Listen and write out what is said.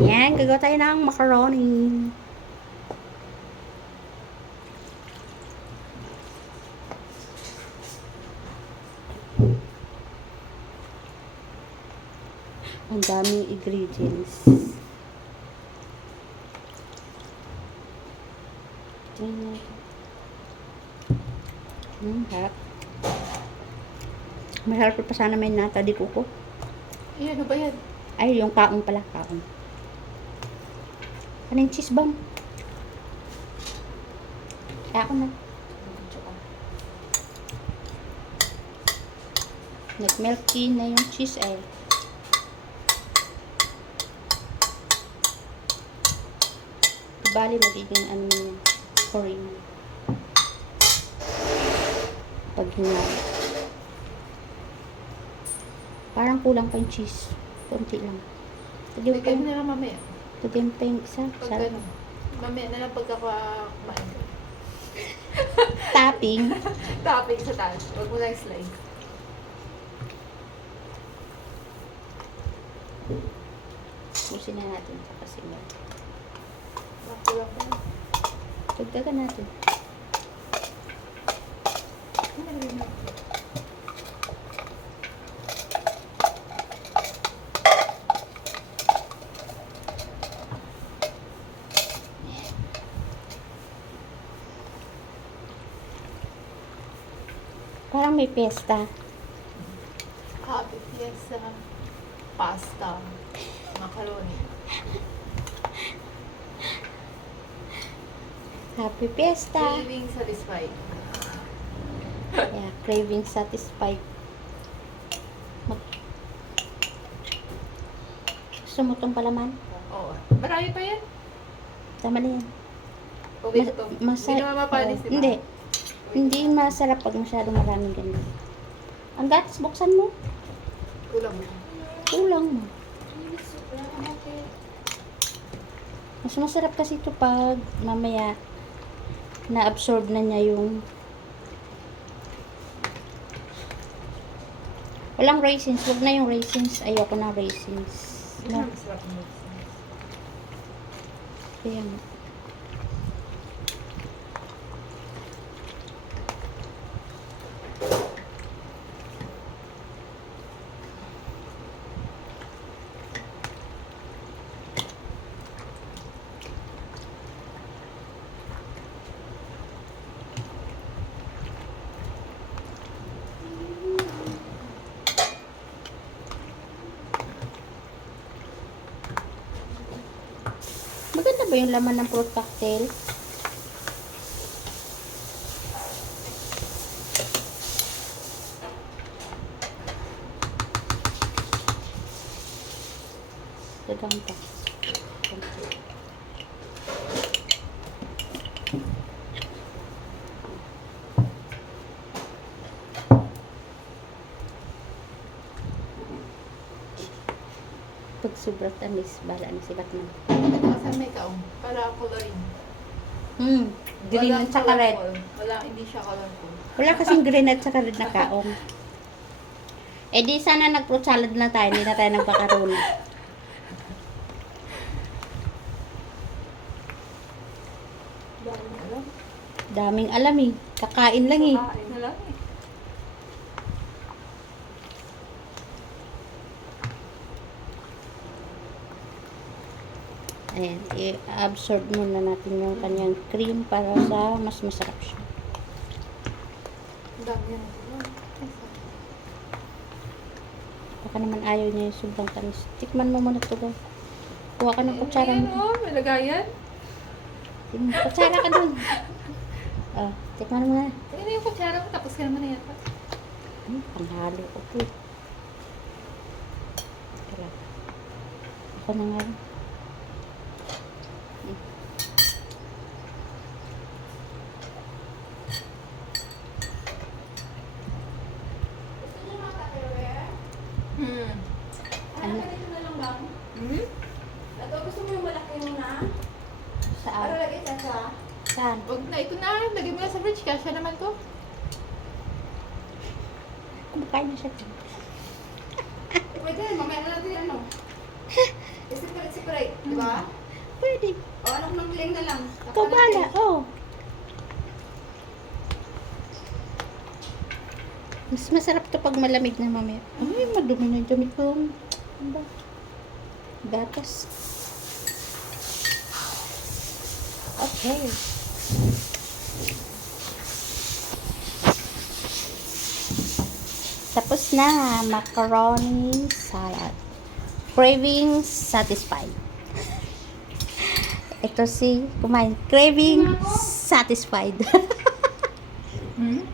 Ayan, gagawa tayo ng macaroni. Ang daming ingredients. Harap. Masarap pa sana may nata di kuko. Eh, ano ba yan? Ay, yung kaong pala, kaong. Ano yung cheese bomb? Ako na. Nag-melty na yung cheese eh. Bali, magiging ano yun, Korean. Pag hinalo. Parang kulang pa yung cheese. Kunti lang. May kayo na lang mamaya. Lagyan pa yung isa. Pag Sarap. ano, mamaya na lang pagkakakumain ko. Topping. Topping sa taas. Huwag mo lang slide. Busin na natin ito kasi nga. Makulang pa. Dagdagan natin. Parang may pesta. Happy fiesta. Pasta. Macaroni. Happy Fiesta! Craving satisfied. Yeah, craving satisfied. Gusto mo itong palaman? Oo. Marami pa yan. Tama na yan. Okay, ito. Hindi naman mapanis, di ba? Hindi. Hindi masarap pag masyadong maraming ganun. Ang gatas, buksan mo. Kulang mo. Kulang mo. Mas masarap kasi ito pag mamaya na-absorb na niya yung walang raisins. Huwag na yung raisins. Ayoko na raisins. No. Masarap mo. Kaya maganda ba yung laman ng fruit cocktail? Dagang pa. Pag sobrang tamis, bala na si Batman. Kasi may kaong. Para coloring. Green at saka red. Wala, hindi siya colorful. Wala kasing green at saka red na kaong. Eh di sana nag-fruit salad na tayo, hindi na tayo nagpakaroon. Dami alam. Daming alam eh. Kakain lang eh. Kakain na lang eh. Ayan, i-absorb muna natin yung kanyang cream para sa mas masarap siya. Ang dami yan. Baka naman ayaw niya yung sobrang tamis. Tikman mo muna ito, guys. Kuha ka ng kutsara Ayan mo. o, may lagayan. Kutsara ka dun. Tikman mo na. Ayan na yung kutsara mo, tapos ka naman na yata. Panghalo. Okay. Tara. Ako na nga rin. Ano? Gusto mo yung malaki muna? Saan? Para lagay sa Saan? Huwag na, ito na. Lagay mo na sa fridge. Kasya naman to. Kumakain na siya. Pwede, mamaya na natin ano. Isip ka ba? Pwede. O, anak ng plain na lang. Ikaw bala. Oh. Mas masarap to pag malamig na mamaya. Ay, madumi na yung damit ko. Ano ba? Gatas. Okay. Tapos na. Macaroni salad. Cravings satisfied. Ito si kumain. Craving satisfied. Hmm?